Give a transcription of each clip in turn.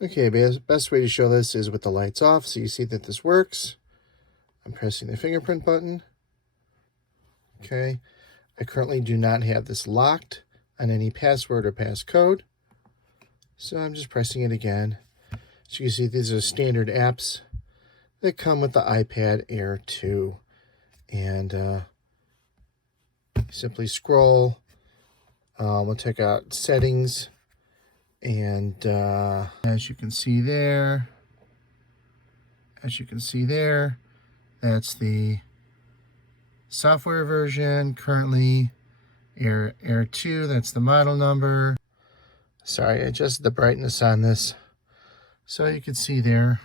Okay, best way to show this is with the lights off, so you see that this works. I'm pressing the fingerprint button. Okay, I currently do not have this locked on any password or passcode, so I'm just pressing it again. So you see these are standard apps that come with the iPad Air 2. And simply scroll. We'll check out settings. And as you can see there, that's the software version, currently Air 2, that's the model number. Sorry, I adjusted the brightness on this. So you can see there,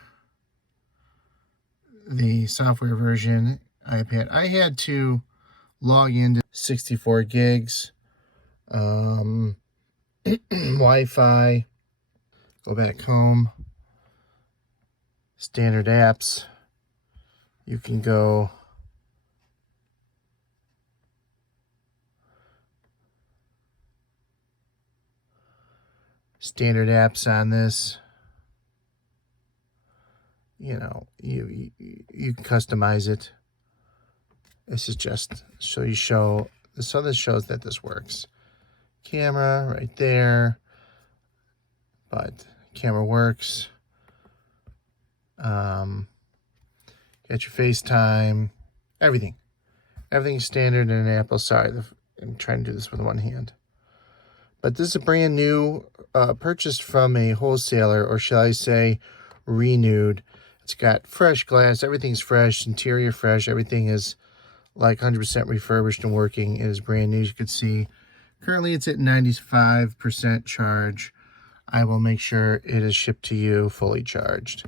the software version iPad. I had to log into 64 gigs, Wi-Fi, go back home, standard apps. You can go standard apps on this. You know, you can customize it. This is just so this shows that this works. Camera right there, but camera works. Got your FaceTime, everything's standard in an Apple. Sorry, I'm trying to do this with one hand. But this is a brand new, purchased from a wholesaler, or shall I say, renewed. It's got fresh glass, everything's fresh, interior fresh, everything is like 100% refurbished and working. It is brand new, as you can see. Currently it's at 95% charge. I will make sure it is shipped to you fully charged.